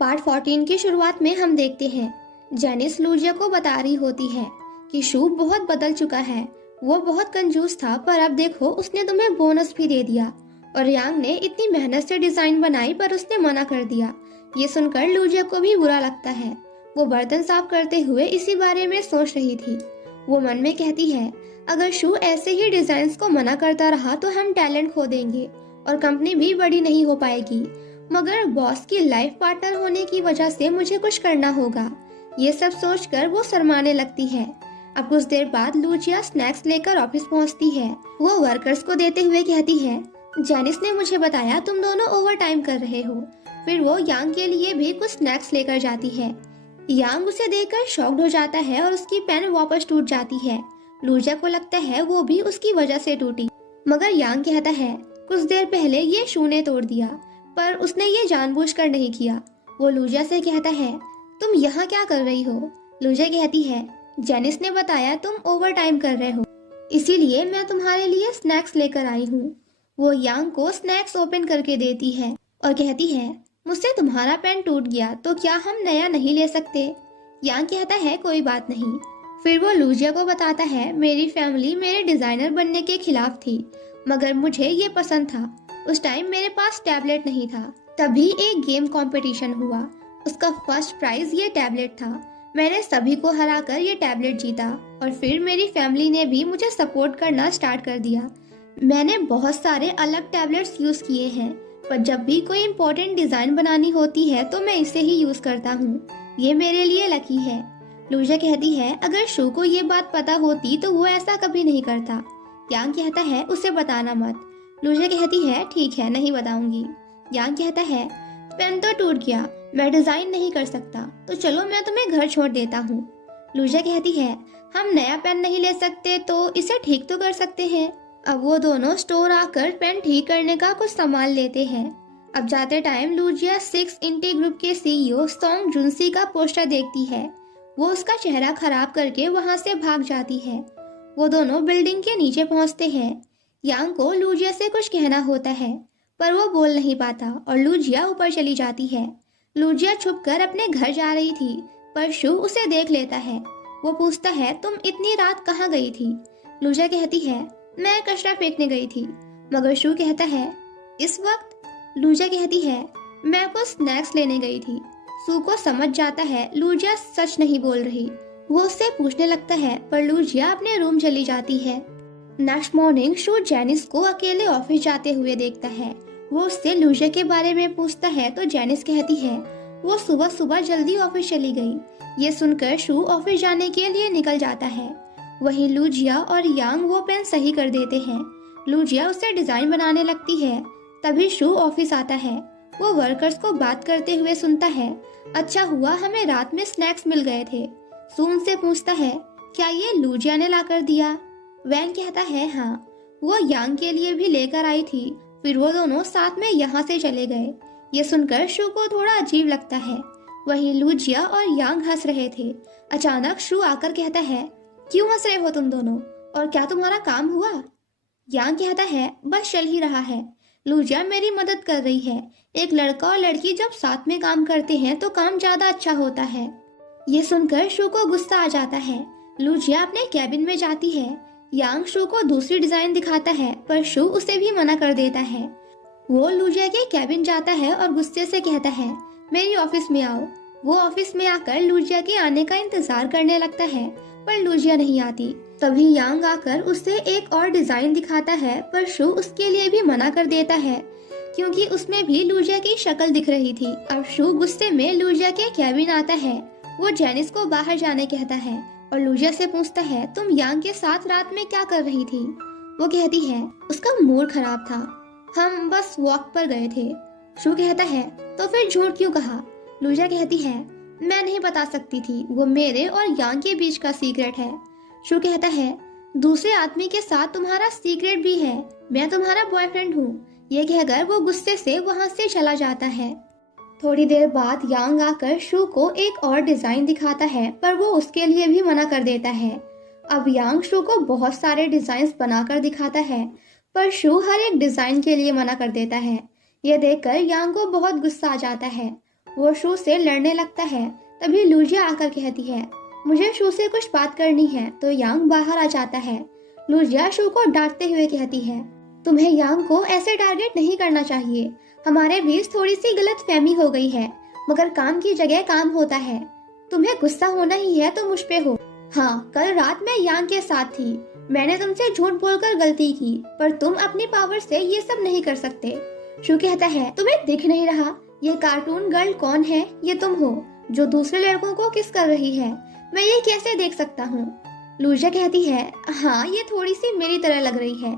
Part 14 की शुरुआत में हम देखते हैं जेनिस लूजिया को बता रही होती है कि शू बहुत बदल चुका है। वो बहुत कंजूस था पर अब देखो उसने तुम्हें बोनस भी दे दिया। और यांग ने इतनी मेहनत से डिजाइन बनाई पर उसने मना कर दिया। ये सुनकर लूजिया को भी बुरा लगता है। वो बर्तन साफ करते हुए इसी बारे में सोच रही थी। वो मन में कहती है, अगर शू ऐसे ही डिजाइन को मना करता रहा तो हम टैलेंट खो देंगे और कंपनी भी बड़ी नहीं हो पाएगी। मगर बॉस की लाइफ पार्टनर होने की वजह से मुझे कुछ करना होगा। ये सब सोचकर वो शर्माने लगती है। अब कुछ देर बाद लूचिया स्नैक्स लेकर ऑफिस पहुंचती है। वो वर्कर्स को देते हुए कहती है, जेनिस ने मुझे बताया तुम दोनों ओवर टाइम कर रहे हो। फिर वो यांग के लिए भी कुछ स्नैक्स लेकर जाती है। यांग उसे देखकर शॉक्ड हो जाता है और उसकी पेन वापस टूट जाती है। लूजिया को लगता है वो भी उसकी वजह से टूटी। मगर यांग कहता है, कुछ देर पहले ये शू ने तोड़ दिया पर उसने ये जानबूझकर नहीं किया। वो लूजिया से कहता है, तुम यहाँ क्या कर रही हो? लूजिया कहती है, जेनिस ने बताया तुम ओवर टाइम कर रहे हो, इसीलिए मैं तुम्हारे लिए स्नैक्स लेकर आई हूँ। वो यांग को स्नैक्स ओपन करके देती है और कहती है, मुझसे तुम्हारा पेन टूट गया तो क्या हम नया नहीं ले सकते? यांग कहता है, कोई बात नहीं। फिर वो लूजिया को बताता है, मेरी फैमिली मेरे डिजाइनर बनने के खिलाफ थी मगर मुझे ये पसंद था। उस टाइम मेरे पास टैबलेट नहीं था। तभी एक गेम कंपटीशन हुआ। उसका फर्स्ट प्राइज ये टैबलेट था। मैंने सभी को हराकर ये टैबलेट जीता और फिर मेरी फैमिली ने भी मुझे सपोर्ट करना स्टार्ट कर दिया। मैंने बहुत सारे अलग टैबलेट्स यूज किए हैं पर जब भी कोई इम्पोर्टेंट डिजाइन बनानी होती है तो मैं इसे ही यूज करता हूँ। ये मेरे लिए लकी है। लूजिया कहती है, अगर शू को ये बात पता होती तो वो ऐसा कभी नहीं करता। यांग कहता है, उसे बताना मत। लूजिया कहती है, ठीक है, नहीं बताऊंगी। यांग कहता है, पेन तो टूट गया, मैं डिजाइन नहीं कर सकता तो चलो मैं तुम्हें घर छोड़ देता हूँ। लूजिया कहती है, हम नया पेन नहीं ले सकते तो इसे ठीक तो कर सकते हैं। अब वो दोनों स्टोर आकर पेन ठीक करने का कुछ सामान लेते हैं। अब जाते टाइम लूजिया 6 इंटी ग्रुप के सीईओ सोंग जुनसी का पोस्टर देखती है। वो उसका चेहरा खराब करके वहाँ से भाग जाती है। वो दोनों बिल्डिंग के नीचे पहुँचते हैं। यांग को लूजिया से कुछ कहना होता है पर वो बोल नहीं पाता और लूजिया ऊपर चली जाती है। लूजिया छुपकर अपने घर जा रही थी पर शू उसे देख लेता है। वो पूछता है, तुम इतनी रात कहाँ गई थी? लूजिया कहती है, मैं कचरा फेंकने गई थी। मगर शू कहता है, इस वक्त? लूजिया कहती है, मैं कुछ स्नैक्स लेने गई थी। शू को समझ जाता है लूजिया सच नहीं बोल रही। वो उससे पूछने लगता है पर लूजिया अपने रूम चली जाती है। नेक्स्ट मॉर्निंग शू जेनिस को अकेले ऑफिस जाते हुए देखता है। वो उससे लूजिया के बारे में पूछता है तो जेनिस कहती है, वो सुबह सुबह जल्दी ऑफिस चली गई। ये सुनकर शू ऑफिस जाने के लिए निकल जाता है। वहीं लूजिया और यांग वो पेन सही कर देते हैं। लूजिया उससे डिजाइन बनाने लगती है। तभी शू ऑफिस आता है। वो वर्कर्स को बात करते हुए सुनता है, अच्छा हुआ हमें रात में स्नैक्स मिल गए थे। शू उनसे पूछता है, क्या ये लूजिया ने लाकर दिया? वैन कहता है, हाँ, वो यांग के लिए भी लेकर आई थी। फिर वो दोनों साथ में यहाँ से चले गए। ये सुनकर शू को थोड़ा अजीब लगता है। वहीं लूजिया और यांग हंस रहे थे। अचानक शू आकर कहता है, क्यों हंस रहे हो तुम दोनों और क्या तुम्हारा काम हुआ? यांग कहता है, बस चल ही रहा है। लूजिया मेरी मदद कर रही है। एक लड़का और लड़की जब साथ में काम करते हैं तो काम ज्यादा अच्छा होता है। ये सुनकर शू को गुस्सा आ जाता है। लूजिया अपने कैबिन में जाती है। यांग शू को दूसरी डिजाइन दिखाता है पर शू उसे भी मना कर देता है। वो लूजिया के कैबिन जाता है और गुस्से से कहता है, मेरी ऑफिस में आओ। वो ऑफिस में आकर लूजिया के आने का इंतजार करने लगता है पर लूजिया नहीं आती। तभी यांग आकर उसे एक और डिजाइन दिखाता है पर शू उसके लिए भी मना कर देता है क्योंकि उसमें भी लूजिया की शक्ल दिख रही थी। अब शू गुस्से में लूजिया के कैबिन आता है। वो जेनिस को बाहर जाने कहता है और लूजिया से पूछता है, तुम यांग के साथ रात में क्या कर रही थी? वो कहती है, उसका मूड खराब था, हम बस वॉक पर गए थे। शू कहता है, तो फिर झूठ क्यों कहा? लूजिया कहती है, मैं नहीं बता सकती थी, वो मेरे और यांग के बीच का सीक्रेट है। शू कहता है, दूसरे आदमी के साथ तुम्हारा सीक्रेट भी है, मैं तुम्हारा बॉयफ्रेंड हूँ। ये कहकर वो गुस्से से वहाँ से चला जाता है। थोड़ी देर बाद यांग आकर शू को एक और डिजाइन दिखाता है पर वो उसके लिए भी मना कर देता है। अब यांग शू को बहुत सारे डिजाइन बनाकर दिखाता है पर शू हर एक डिजाइन के लिए मना कर देता है। ये देखकर यांग को बहुत गुस्सा आ जाता है। वो शू से लड़ने लगता है। तभी लूजिया आकर कहती है, मुझे शू से कुछ बात करनी है। तो यांग बाहर आ जाता है। लूजिया शू को डांटते हुए कहती है, तुम्हें यांग को ऐसे टारगेट नहीं करना चाहिए। हमारे बीच थोड़ी सी गलतफहमी हो गई है, मगर काम की जगह काम होता है। तुम्हें गुस्सा होना ही है तो मुझ पे हो। हाँ, कल रात मैं यांग के साथ थी। मैंने तुमसे झूठ बोलकर गलती की, पर तुम अपनी पावर से ये सब नहीं कर सकते। शू कहता है, तुम्हें दिख नहीं रहा ये कार्टून गर्ल कौन है? ये तुम हो जो दूसरे लड़कों को किस कर रही है। मैं ये कैसे देख सकता हूँ? लूजिया कहती है, हाँ ये थोड़ी सी मेरी तरह लग रही है।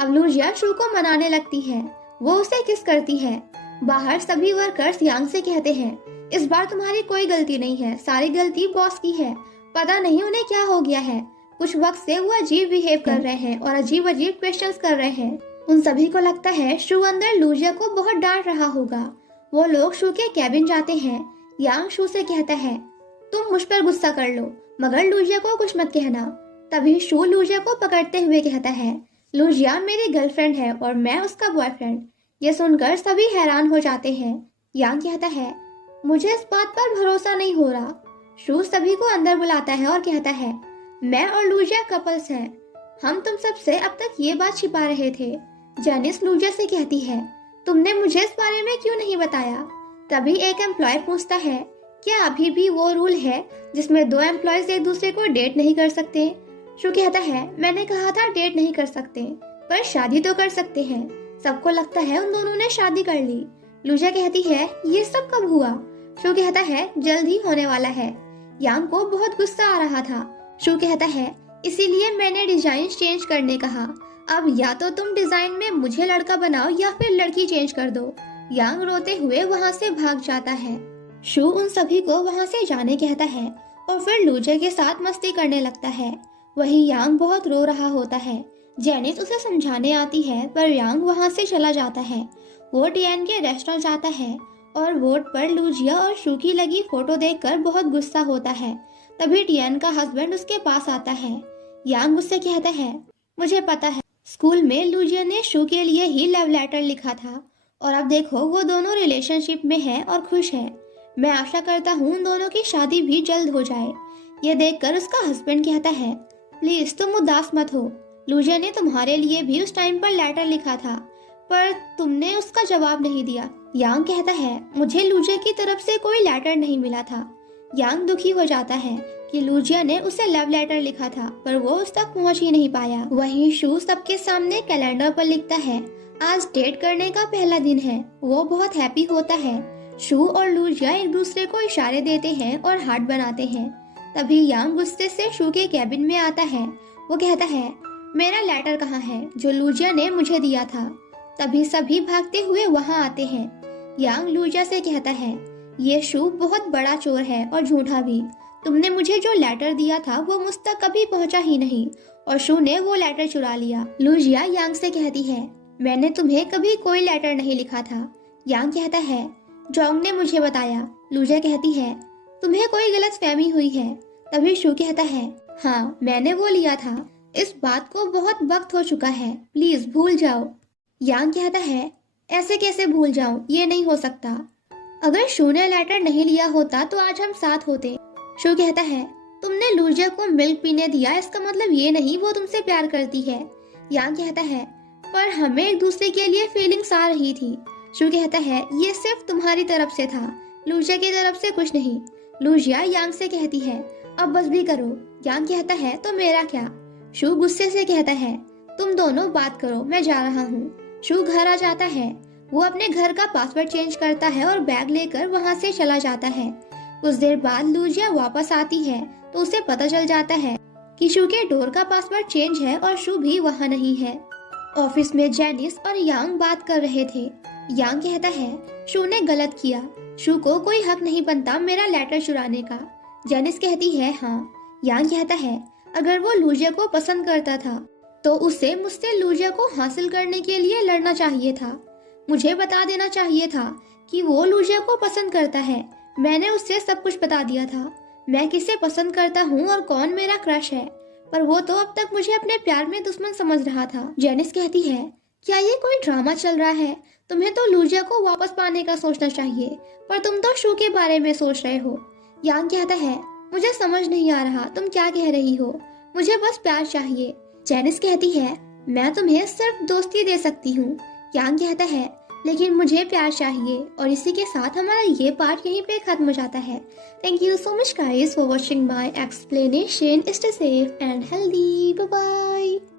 अब लूजिया शू को मनाने लगती है। वो उसे किस करती है। बाहर सभी वर्कर्स यांग से कहते हैं, इस बार तुम्हारी कोई गलती नहीं है, सारी गलती बॉस की है। पता नहीं उन्हें क्या हो गया है। कुछ वक्त से वो अजीब बिहेव कर रहे हैं और अजीब अजीब क्वेश्चंस कर रहे हैं। उन सभी को लगता है शू अंदर लूजिया को बहुत डांट रहा होगा। वो लोग शू के कैबिन जाते हैं। यांग शू से कहता है, तुम मुझ पर गुस्सा कर लो, मगर लूजिया को कुछ मत कहना। तभी शू लूजिया को पकड़ते हुए कहता है, लूजिया मेरी गर्लफ्रेंड है और मैं उसका बॉयफ्रेंड। ये सुनकर सभी हैरान हो जाते हैं। यांग कहता है, मुझे इस बात पर भरोसा नहीं हो रहा। शू सभी को अंदर बुलाता है और कहता है, मैं और लूजिया कपल्स हैं। हम तुम सबसे अब तक ये बात छिपा रहे थे। जेनिस लूजिया से कहती है, तुमने मुझे इस बारे में क्यों नहीं बताया? तभी एक एम्प्लॉय पूछता है, क्या अभी भी वो रूल है जिसमें दो एम्प्लॉयज एक दूसरे को डेट नहीं कर सकते? शू कहता है, मैंने कहा था डेट नहीं कर सकते, पर शादी तो कर सकते हैं। सबको लगता है उन दोनों ने शादी कर ली। लूजिया कहती है, ये सब कब हुआ? शू कहता है, जल्द ही होने वाला है। यांग को बहुत गुस्सा आ रहा था। शू कहता है, इसीलिए मैंने डिजाइन चेंज करने कहा। अब या तो तुम डिजाइन में मुझे लड़का बनाओ या फिर लड़की चेंज कर दो। यांग रोते हुए वहाँ से भाग जाता है। शू उन सभी को वहाँ से जाने कहता है और फिर लूजिया के साथ मस्ती करने लगता है। वहीं यांग बहुत रो रहा होता है। जेनिस उसे समझाने आती है, पर यांग वहाँ से चला जाता है। वो टियान के रेस्टोरेंट जाता है और बोर्ड पर लूजिया और शू की लगी फोटो देखकर बहुत गुस्सा होता है। तभी टियान का हस्बैंड उसके पास आता है। यांग उससे कहता है, मुझे पता है स्कूल में लूजिया ने शू के लिए ही लव लेटर लिखा था और अब देखो वो दोनों रिलेशनशिप में है और खुश है। मैं आशा करता हूँ उन दोनों की शादी भी जल्द हो जाए। ये देखकर उसका हस्बैंड कहता है, प्लीज तुम उदास मत हो। लूजिया ने तुम्हारे लिए भी उस टाइम पर लेटर लिखा था, पर तुमने उसका जवाब नहीं दिया। यांग कहता है, मुझे लूजिया की तरफ से कोई लेटर नहीं मिला था। यांग दुखी हो जाता है कि लूजिया ने उसे लव लेटर लिखा था, पर वो उस तक पहुंच ही नहीं पाया। वहीं शू सबके सामने कैलेंडर पर लिखता है, आज डेट करने का पहला दिन है। वो बहुत हैप्पी होता है। शू और लूजिया एक दूसरे को इशारे देते हैं और हार्ट बनाते हैं। तभी यांग गुस्से से शू के कैबिन में आता है। वो कहता है, मेरा लेटर कहाँ है जो लूजिया ने मुझे दिया था? तभी सभी भागते हुए वहाँ आते हैं। यांग लूजिया से कहता है, ये शू बहुत बड़ा चोर है और झूठा भी। तुमने मुझे जो लेटर दिया था वो मुझ तक कभी पहुँचा ही नहीं और शू ने वो लेटर चुरा लिया। लूजिया यांग से कहती है, मैंने तुम्हें कभी कोई लेटर नहीं लिखा था। यांग कहता है, जोंग ने मुझे बताया। लूजिया कहती है, तुम्हें कोई गलतफहमी हुई है। तभी शू कहता है, हाँ मैंने वो लिया था। इस बात को बहुत वक्त हो चुका है, प्लीज भूल जाओ। यांग कहता है, ऐसे कैसे भूल जाऊं? ये नहीं हो सकता। अगर शू ने लेटर नहीं लिया होता तो आज हम साथ होते। शू कहता है, तुमने लूजिया को मिल्क पीने दिया, इसका मतलब ये नहीं वो तुमसे प्यार करती है। यांग कहता है, पर हमें एक दूसरे के लिए फीलिंग्स आ रही थी। शू कहता है, ये सिर्फ तुम्हारी तरफ से था, लूजिया की तरफ से कुछ नहीं। लूजिया यांग से कहती है, अब बस भी करो। यांग कहता है, तो मेरा क्या? शू गुस्से से कहता है, तुम दोनों बात करो, मैं जा रहा हूँ। शू घर आ जाता है। वो अपने घर का पासवर्ड चेंज करता है और बैग लेकर वहाँ से चला जाता है। कुछ देर बाद लूजिया वापस आती है तो उसे पता चल जाता है कि शू के डोर का पासवर्ड चेंज है और शू भी वहाँ नहीं है। ऑफिस में जेनिस और यांग बात कर रहे थे। यांग कहता है, शू ने गलत किया, शू को कोई हक नहीं बनता मेरा लेटर चुराने का। जेनिस कहती है, हाँ। यांग कहता है, अगर वो लूजिया को पसंद करता था तो उसे मुझसे लूजिया को हासिल करने के लिए लड़ना चाहिए था। मुझे बता देना चाहिए था कि वो लूजिया को पसंद करता है। मैंने उससे सब कुछ बता दिया था, मैं किसे पसंद करता हूँ और कौन मेरा क्रश है, पर वो तो अब तक मुझे अपने प्यार में दुश्मन समझ रहा था। जेनिस कहती है, क्या ये कोई ड्रामा चल रहा है? तुम्हें तो लूजिया को वापस पाने का सोचना चाहिए, पर तुम तो शू के बारे में सोच रहे हो। यांग कहता है, मुझे समझ नहीं आ रहा तुम क्या कह रही हो, मुझे बस प्यार चाहिए। जेनिस कहती है, मैं तुम्हें सिर्फ दोस्ती दे सकती हूँ। यांग कहता है, लेकिन मुझे प्यार चाहिए। और इसी के साथ हमारा ये पार्ट यहीं पे खत्म हो जाता है। Thank you so much guys for watching my explanation. Stay safe and healthy. Bye bye.